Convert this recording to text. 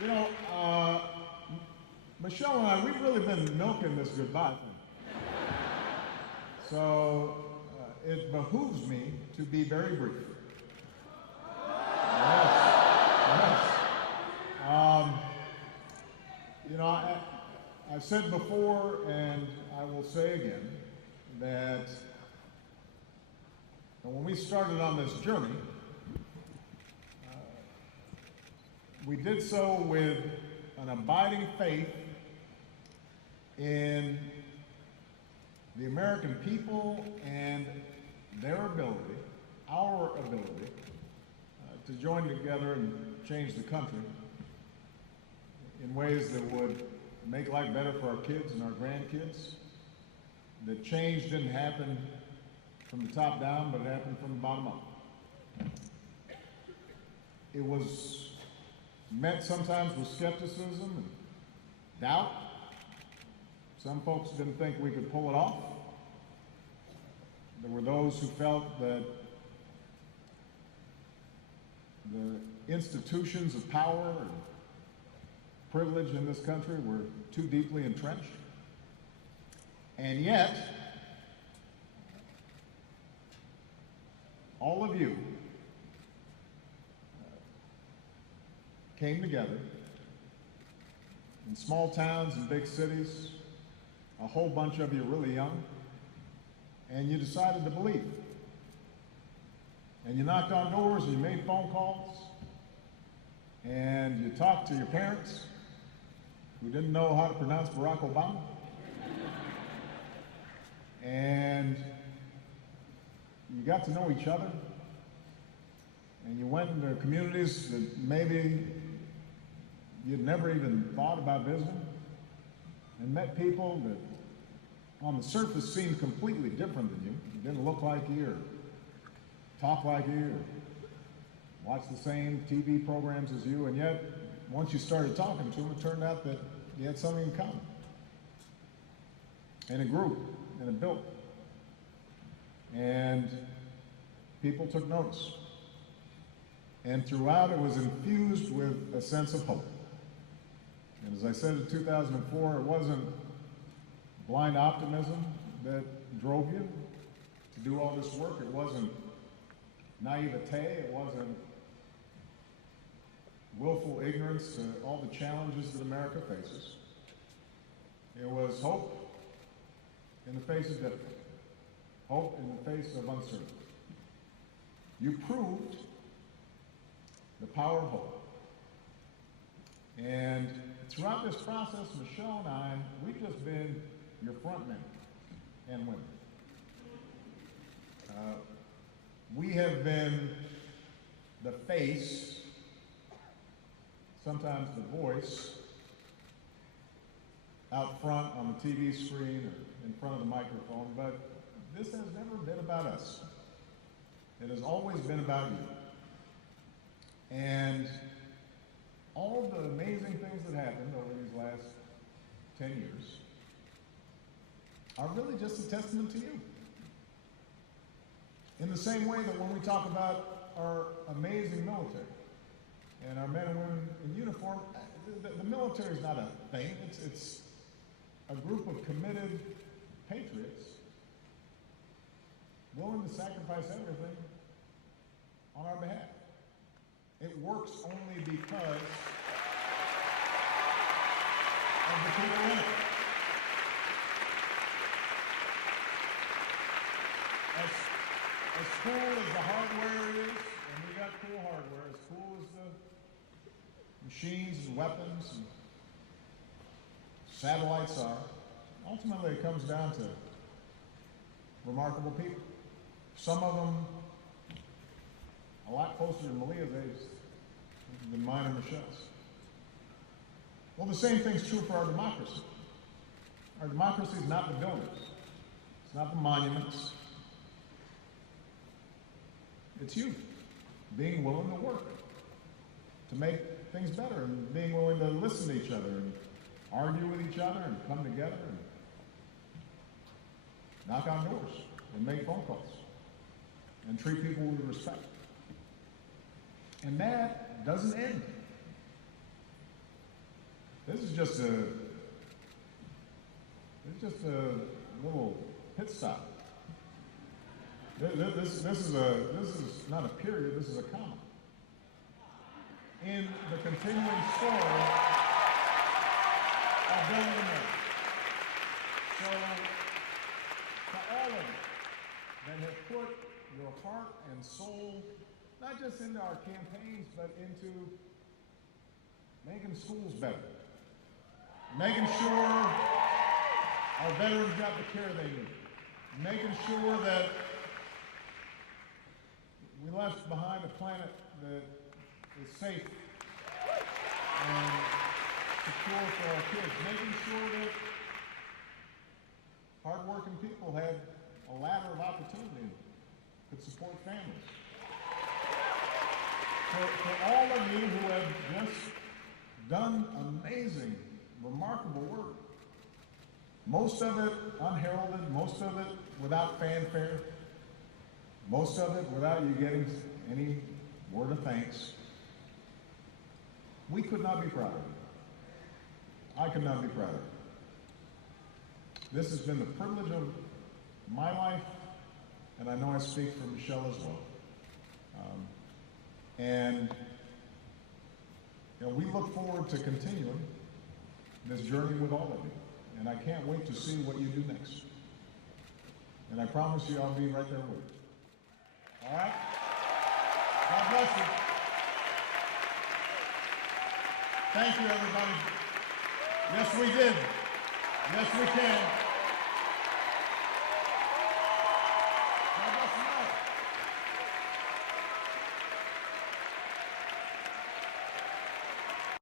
You know, Michelle and I, we've really been milking this goodbye thing. So it behooves me to be very brief. Yes. You know, I've said before, and I will say again, that when we started on this journey, we did so with an abiding faith in the American people and their ability, our ability, to join together and change the country in ways that would make life better for our kids and our grandkids. That change didn't happen from the top down, but it happened from the bottom up. It was met sometimes with skepticism and doubt. Some folks didn't think we could pull it off. There were those who felt that the institutions of power and privilege in this country were too deeply entrenched. And yet, all of you came together in small towns and big cities, a whole bunch of you really young, and you decided to believe. And you knocked on doors and you made phone calls, and you talked to your parents who didn't know how to pronounce Barack Obama. And you got to know each other, and you went into communities that maybe you'd never even thought about visiting, and met people that on the surface seemed completely different than you. You didn't look like you, or talk like you, or watch the same TV programs as you, and yet, once you started talking to them, it turned out that you had something in common. And it grew, and it built. And people took notice. And throughout, it was infused with a sense of hope. And as I said in 2004, it wasn't blind optimism that drove you to do all this work. It wasn't naivete. It wasn't willful ignorance to all the challenges that America faces. It was hope in the face of difficulty, hope in the face of uncertainty. You proved the power of hope. And throughout this process, Michelle and I, we've just been your front men and women. We have been the face, sometimes the voice, out front on the TV screen or in front of the microphone, but this has never been about us. It has always been about you. And all the amazing things that happened over these last 10 years are really just a testament to you. In the same way that when we talk about our amazing military and our men and women in uniform, the military is not a thing. It's a group of committed patriots willing to sacrifice everything on our behalf. It works only because of the people in it. As cool as the hardware is, and we got cool hardware, as cool as the machines and weapons and satellites are, ultimately it comes down to remarkable people. Some of them a lot closer to Malia's age than mine or Michelle's. Well, the same thing's true for our democracy. Our democracy is not the buildings. It's not the monuments. It's you being willing to work to make things better and being willing to listen to each other and argue with each other and come together and knock on doors and make phone calls and treat people with respect. And that doesn't end. This is just a little pit stop. This is not a period. This is a comma in the continuing story of building America. So, to all of you that have put your heart and soul, not just into our campaigns, but into making schools better, making sure our veterans got the care they need, making sure that we left behind a planet that is safe and secure for our kids, making sure that hardworking people had a ladder of opportunity and could support families. For all of you who have just done amazing, remarkable work, most of it unheralded, most of it without fanfare, most of it without you getting any word of thanks. We could not be prouder. I could not be prouder. This has been the privilege of my life, and I know I speak for Michelle as well. And we look forward to continuing this journey with all of you. And I can't wait to see what you do next. And I promise you I'll be right there with you. All right? God bless you. Thank you, everybody. Yes, we did. Yes, we can.